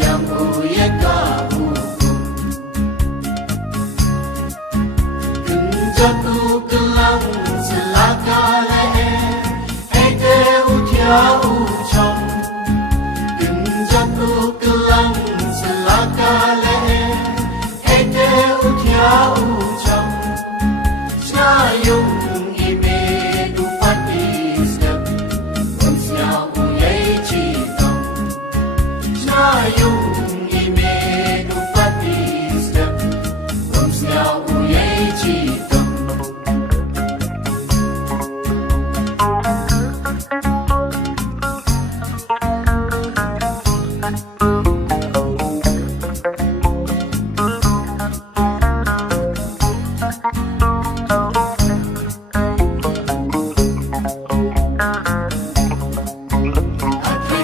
yang uyeka Kenjaku kelang selaka leher Ede utia ucong Kenjaku kelang selaka leher Ede utia ucong Snayung ime dupati step Unsnya uyay chitong Snayung ime dupati step Unsnya uyay chitong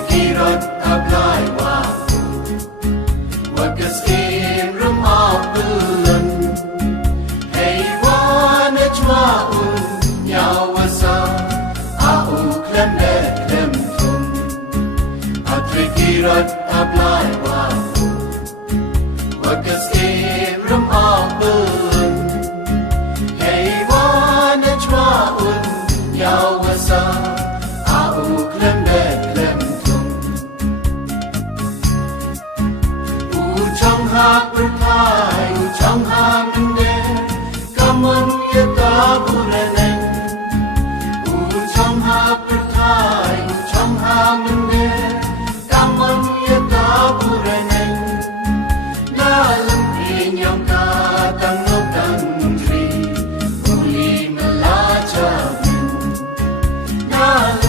Kirot ablay waku Wakas imrum abulan Heywan ejwaun Nyawasa au klemne klemtum Atre kirot ablay waku Wakas imrum abulan Heywan ejwaun Nyawasa au klemne klemtum Uchong ha berkai, uchong ha mender, kamun yata bureneng. Uchong ha berkai, uchong ha mender, kamun yata bureneng. Dalam inyong katang notang tri, uli melacak. Dalam